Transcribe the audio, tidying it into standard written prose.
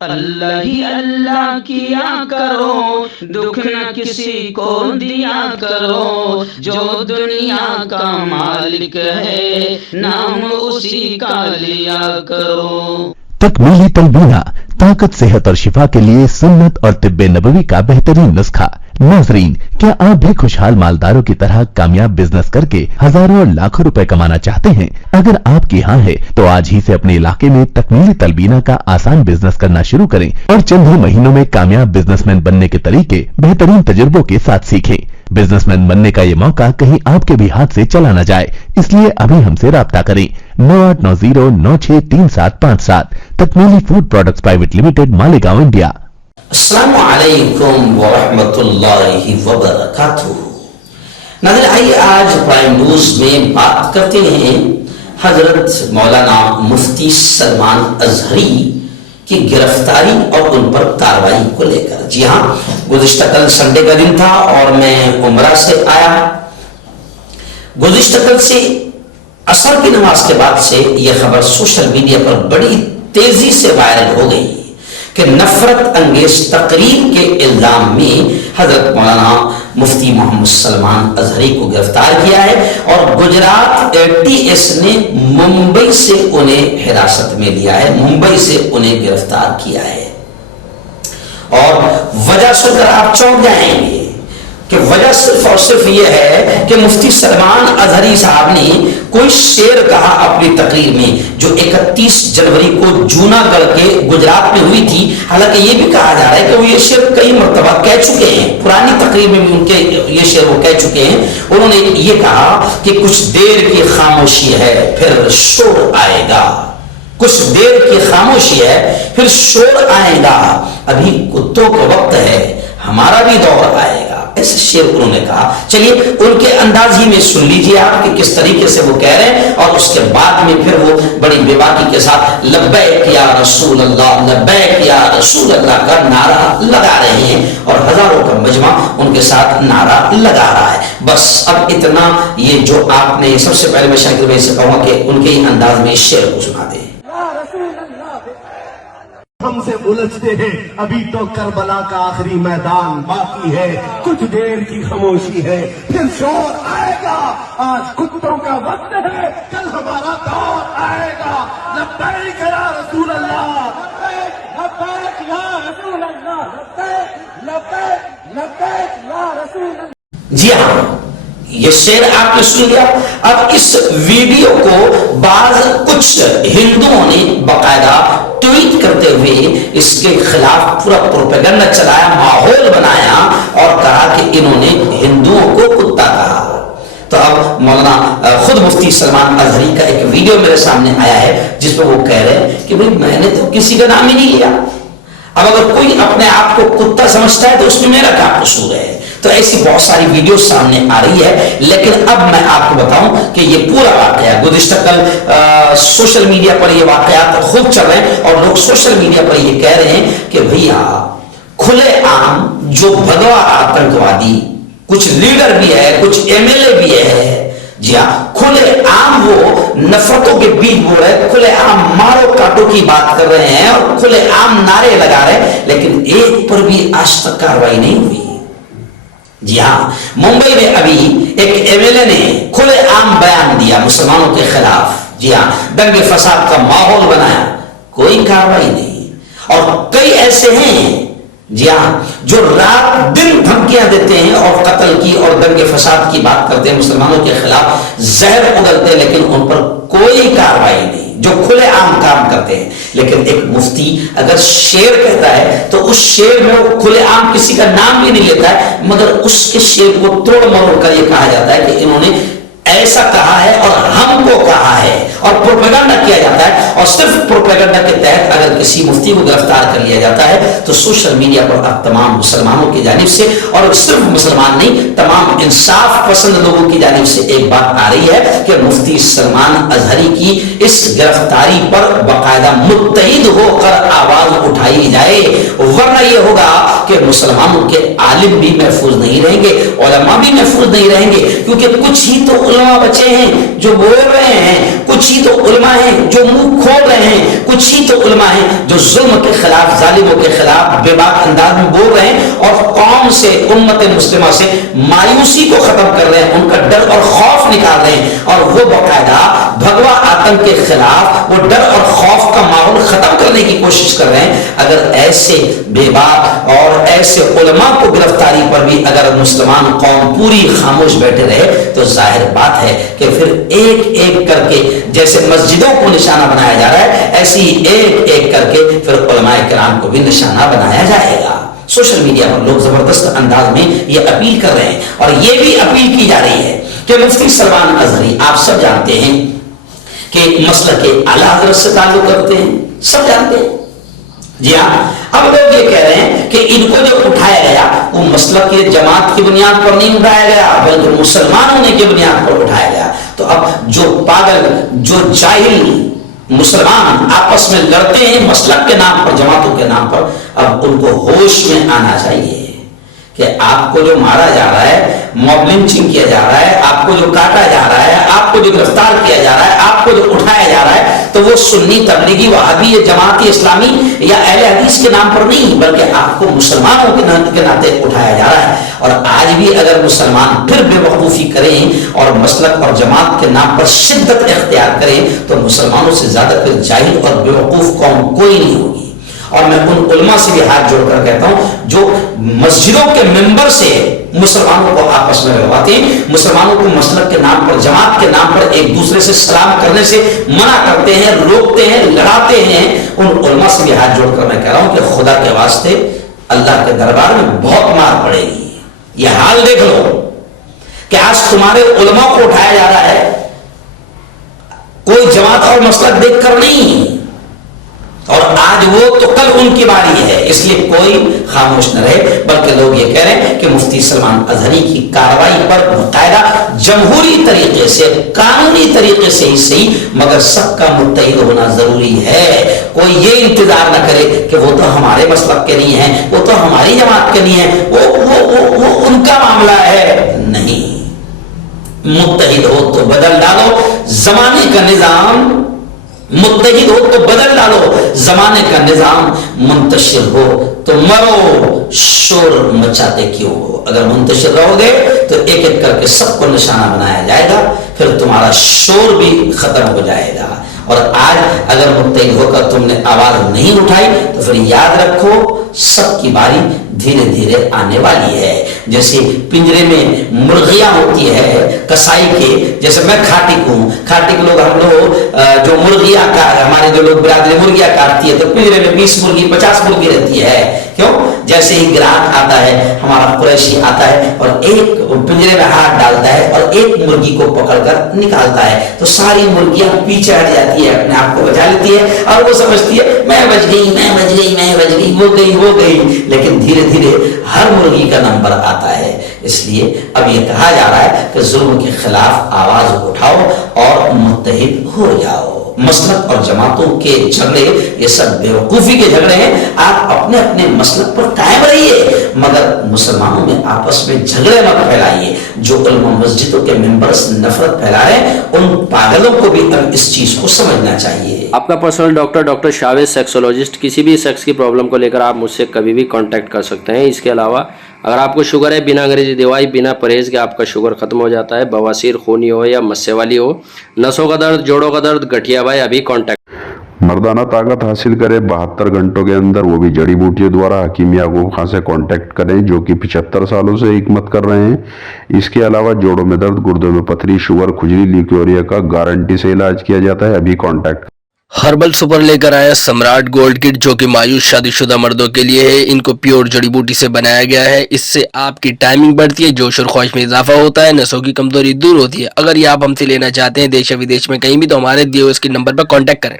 اللہ ہی اللہ کیا کرو، دکھ نہ کسی کو دیا کرو، جو دنیا کا مالک ہے نام اسی کا لیا کرو۔ تکمیلی تلبینہ، طاقت، صحت اور شفا کے لیے سنت اور طب نبوی کا بہترین نسخہ۔ ناظرین، کیا آپ بھی خوشحال مالداروں کی طرح کامیاب بزنس کر کے ہزاروں اور لاکھوں روپے کمانا چاہتے ہیں؟ اگر آپ کی ہاں ہے تو آج ہی سے اپنے علاقے میں تکمیلی تلبینہ کا آسان بزنس کرنا شروع کریں اور چند ہی مہینوں میں کامیاب بزنس مین بننے کے طریقے بہترین تجربوں کے ساتھ سیکھیں۔ بزنس مین بننے کا یہ موقع کہیں آپ کے بھی ہاتھ سے چلا نہ جائے، اس لیے ابھی ہم سے رابطہ کریں۔ 9890963757 تکمیلی food products private limited, Malegaon, India. السلام علیکم ورحمۃ اللہ وبرکاتہ۔ ناظرین، آئیے آج پرائم نیوز میں بات کرتے ہیں حضرت مولانا مفتی سلمان اظہری کی گرفتاری اور ان پر کارروائی کو لے کر۔ جی ہاں، گزشتہ کل سنڈے کا دن تھا اور میں عمرہ سے آیا۔ گزشتہ کل سے عصر کی نماز کے بعد سے یہ خبر سوشل میڈیا پر بڑی تیزی سے وائرل ہو گئی کہ نفرت انگیز تقریر کے الزام میں حضرت مولانا مفتی محمد سلمان اظہری کو گرفتار کیا ہے اور گجرات ATS نے ممبئی سے انہیں حراست میں لیا ہے، ممبئی سے انہیں گرفتار کیا ہے۔ اور وجہ سن کر آپ چونک جائیں گے کہ وجہ صرف اور صرف یہ ہے کہ مفتی سلمان اظہری صاحب نے کوئی شعر کہا اپنی تقریر میں جو 31 جنوری کو جونا گڑھ کے گجرات میں ہوئی تھی۔ حالانکہ یہ بھی کہا جا رہا ہے کہ وہ یہ شعر کئی مرتبہ کہہ چکے ہیں، پرانی تقریر میں بھی ان کے یہ شعر وہ کہہ چکے ہیں۔ انہوں نے یہ کہا کہ کچھ دیر کی خاموشی ہے پھر شور آئے گا، کچھ دیر کی خاموشی ہے پھر شور آئے گا، ابھی کتوں کا وقت ہے ہمارا بھی دور آئے گا، ایسے شعر انہوں نے کہا۔ چلیے ان کے انداز ہی میں سن لیجیے آپ کہ کس طریقے سے وہ کہہ رہے ہیں، اور اس کے بعد میں پھر وہ بڑی بے باکی کے ساتھ لبیک یا رسول اللہ، لبیک یا رسول اللہ کا نعرہ لگا رہے ہیں اور ہزاروں کا مجمع ان کے ساتھ نعرہ لگا رہا ہے۔ بس اب اتنا، یہ جو آپ نے سب سے پہلے میں شاکر بھائی سے کہوں کہ ان کے ہی انداز میں شعر کو سنا دیں۔ ہم سے الجھتے ہیں ابھی تو کربلا کا آخری میدان باقی ہے، کچھ دیر کی خاموشی ہے پھر شور آئے گا، آج کتوں کا وقت ہے کل ہمارا دور آئے گا، لبیک یا رسول اللہ، لبیک یا رسول اللہ، لبیک لبیک یا رسول اللہ۔ جی ہاں، یہ شعر آپ نے سن لیا۔ اب اس ویڈیو کو بعض کچھ ہندوؤں نے باقاعدہ ٹویٹ کرتے ہوئے اس کے خلاف پورا پروپیگنڈا چلایا، ماحول بنایا اور کہا کہ انہوں نے ہندوؤں کو کتا کہا۔ تو اب مولانا خود مفتی سلمان اظہری کا ایک ویڈیو میرے سامنے آیا ہے جس میں وہ کہہ رہے ہیں کہ بھئی میں نے تو کسی کا نام ہی نہیں لیا، اب اگر کوئی اپنے آپ کو کتا سمجھتا ہے تو اس میں میرا کیا قصور ہے۔ تو ایسی بہت ساری ویڈیو سامنے آ رہی ہے، لیکن اب میں آپ کو بتاؤں کہ یہ پورا واقعہ گزشتہ کل سوشل میڈیا پر یہ واقعات خوب چل رہے ہیں اور لوگ سوشل میڈیا پر یہ کہہ رہے ہیں کہ بھیا کھلے عام جو بھگوا آتنکوادی، کچھ لیڈر بھی ہے، کچھ MLA بھی ہے، جی ہاں، کھلے عام وہ نفرتوں کے بیج بول رہے، کھلے عام مارو کاٹو کی بات کر رہے ہیں اور کھلے عام نعرے لگا رہے ہیں، لیکن ایک پر بھی آج تک کارروائی نہیں ہوئی۔ جی ہاں، ممبئی میں ابھی ایک MLA نے کھلے عام بیان دیا مسلمانوں کے خلاف، جی ہاں، دنگے فساد کا ماحول بنایا، کوئی کارروائی نہیں۔ اور کئی ایسے ہیں جی ہاں جو رات دن دھمکیاں دیتے ہیں اور قتل کی اور دنگے فساد کی بات کرتے ہیں، مسلمانوں کے خلاف زہر اگلتے ہیں، لیکن ان پر کوئی کارروائی نہیں، جو کھلے عام کام کرتے ہیں۔ لیکن ایک مفتی اگر شعر کہتا ہے تو اس شعر میں وہ کھلے عام کسی کا نام بھی نہیں لیتا ہے، مگر اس کے شعر کو توڑ مروڑ کر یہ کہا جاتا ہے کہ انہوں نے ایسا کہا ہے اور ہم کو کہا ہے، اور پروپیگنڈا کیا جاتا ہے۔ اور صرف پروپیگنڈا کے تحت اگر کسی مفتی کو گرفتار کر لیا جاتا ہے تو سوشل میڈیا پر اب تمام مسلمانوں کی جانب سے، اور صرف مسلمان نہیں، تمام انصاف پسند لوگوں کی جانب سے ایک بات آ رہی ہے کہ مفتی سلمان اظہری کی اس گرفتاری پر باقاعدہ متحد ہو کر آواز اٹھائی बढ़ाई जाए, वरना ये होगा कि मुसलमानों के आलिम भी महफूज नहीं रहेंगे, उलमा भी महफूज नहीं रहेंगे, क्योंकि कुछ ही तो उलमा बचे हैं जो बोल रहे हैं, कुछ ही तो उलमा हैं जो मुंह खोल रहे हैं, कुछ ही तो उलमा हैं जो जुल्म के खिलाफ, जालिमों के खिलाफ बेबाक अंदाज में बोल रहे हैं और कौम से, उम्मत मुस्लिमा से मायूसी को खत्म कर रहे हैं, उनका डर और खौफ निकाल रहे हैं, और वो बाकायदा भगवा आतंक के खिलाफ वो डर और खौफ का माहौल खत्म करने की कोशिश कर रहे हैं। अगर ऐसे बेबाक और ऐसे उलमा को गिरफ्तारी पर भी अगर मुसलमान कौम पूरी खामोश बैठे रहे तो जाहिर बात है कि फिर एक एक करके, जैसे मस्जिदों को निशाना बनाया जा रहा है, ऐसी एक एक करके फिर उलमाए किराम को भी निशाना बनाया जाएगा। सोशल मीडिया पर लोग जबरदस्त अंदाज में ये अपील कर रहे हैं, और ये भी अपील की जा रही है कि मुफ्ती सलमान अजहरी, आप सब जानते हैं कि मसलक के आला हज़रत से ताल्लुक करते हैं, सब जानते हैं। जी हाँ, अब लोग ये कह रहे हैं कि इनको जो उठाया गया वो मसलक के जमात की बुनियाद पर नहीं उठाया गया, बल्कि मुसलमान होने की बुनियाद पर उठाया गया। तो अब जो पागल, जो जाहिल मुसलमान आपस में लड़ते हैं मसलक के नाम पर, जमातों के नाम पर, अब उनको होश में आना चाहिए कि आपको जो मारा जा रहा है, मॉब लिंचिंग किया जा रहा है, आपको जो काटा जा रहा है, आपको जो गिरफ्तार किया जा रहा है, आपको जो उठाया जा रहा है, तो वो सुन्नी, तबलीगी, वहाबी, जमाती इस्लामी या अहले हदीस के नाम पर नहीं, बल्कि आपको मुसलमानों के नाते उठाया जा रहा है। और आज भी अगर मुसलमान फिर बेवकूफ़ी करें और मसलक और जमात के नाम पर शिद्दत इख्तियार करें तो मुसलमानों से ज्यादा फिर जाहिल और बेवकूफ़ कौम कोई नहीं होगी। और मैं उन उलमा से भी हाथ जोड़कर कहता हूं जो मस्जिदों के मेंबर से मुसलमानों को आपस में लड़वाते हैं, मुसलमानों को मसलक के नाम पर, जमात के नाम पर एक दूसरे से सलाम करने से मना करते हैं, रोकते हैं, लड़ाते हैं, उन उलमा से भी हाथ जोड़कर मैं कह रहा हूं कि खुदा के वास्ते अल्लाह के दरबार में बहुत मार पड़ेगी। यह हाल देख लो कि आज तुम्हारे उलमा को उठाया जा रहा है, कोई जमात और मसलक देखकर नहीं, और आज वो तो कल उनकी बारी है, इसलिए कोई खामोश न रहे। बल्कि लोग ये कह रहे हैं कि मुफ्ती सलमान अजहरी की कार्रवाई पर बाकायदा जमहूरी तरीके से, कानूनी तरीके से ही सही, मगर सबका मुत्तहिद होना जरूरी है। कोई ये इंतजार न करे कि वो तो हमारे मसलक के नहीं है, वो तो हमारी जमात के नहीं है, वो उनका मामला है। नहीं, मुत्तहिद हो तो बदल डालो जमाने का निजाम, मुत्तहिद हो तो बदल डालो जमाने का निजाम, मुंतशिर हो तो मरो, शोर मचाते क्यों हो। अगर मुंतशिर रहोगे तो एक एक करके सबको निशाना बनाया जाएगा, फिर तुम्हारा शोर भी खत्म हो जाएगा। और आज अगर मुत्तहिद होकर तुमने आवाज नहीं उठाई तो फिर याद रखो सबकी बारी धीरे धीरे आने वाली है। जैसे पिंजरे में मुर्गियां होती है कसाई के, जैसे मैं खाटिक हूँ, खाटिक लोग, हम लोग जो मुर्गियां का, हमारे जो लोग बिरादरी मुर्गियां काटती है तो पिंजरे में 20 मुर्गी 50 मुर्गी रहती है। क्यों? जैसे ही ग्राहक आता है, हमारा कुरैशी आता है और एक पिंजरे में हाथ डालता है और एक मुर्गी को पकड़कर निकालता है तो सारी मुर्गियां पीछे हट जाती है, अपने आप को बचा लेती है और वो समझती है मैं बच गई, मैं बच गई, मैं बच गई, वो गई, वो गई। लेकिन धीरे धीरे हर मुर्गी का नंबर आता है। इसलिए अब ये कहा जा रहा है कि जुल्म के खिलाफ आवाज उठाओ और मुत्तहिद हो जाओ। मसलक और जमातों के झगड़े ये सब बेवकूफी के झगड़े हैं। आप अपने अपने मसलक पर कायम रहिए, मगर मुसलमानों में आपस में झगड़े मत फैलाइए। जो उलमा मस्जिदों के मेंबर्स नफरत फैला रहे हैं उन पागलों को भी अब इस चीज को समझना चाहिए। आपका पर्सनल डॉक्टर शावेज सेक्सोलॉजिस्ट, किसी भी सेक्स की प्रॉब्लम को लेकर आप मुझसे कभी भी कांटेक्ट कर सकते हैं। इसके अलावा अगर आपको शुगर है, बिना अंग्रेजी दवाई, बिना परहेज के आपका शुगर खत्म हो जाता है, बवासीर, खूनी हो या मस्से वाली हो, नसों का दर्द, जोड़ों का दर्द, गठिया भाई, अभी कांटेक्ट। मर्दाना ताकत हासिल करें 72 घंटों के अंदर, वो भी जड़ी बूटियों द्वारा। हकीम याकूब खान से कांटेक्ट करें जो कि 75 सालों से हिकमत कर रहे हैं। इसके अलावा जोड़ों में दर्द, गुर्दों में पथरी, शुगर, खुजली, ल्यूकेरिया का गारंटी से इलाज किया जाता है। अभी कांटेक्ट। हर्बल सुपर लेकर आया सम्राट गोल्ड किट जो कि मायूस शादीशुदा मर्दों के लिए है। इनको प्योर जड़ी बूटी से बनाया गया है। इससे आपकी टाइमिंग बढ़ती है, जोश और ख्वाहिश में इजाफा होता है, नसों की कमजोरी दूर होती है। अगर ये आप हमसे लेना चाहते हैं देश या विदेश में कहीं भी, तो हमारे दिए हुए इसके नंबर पर कांटेक्ट करें।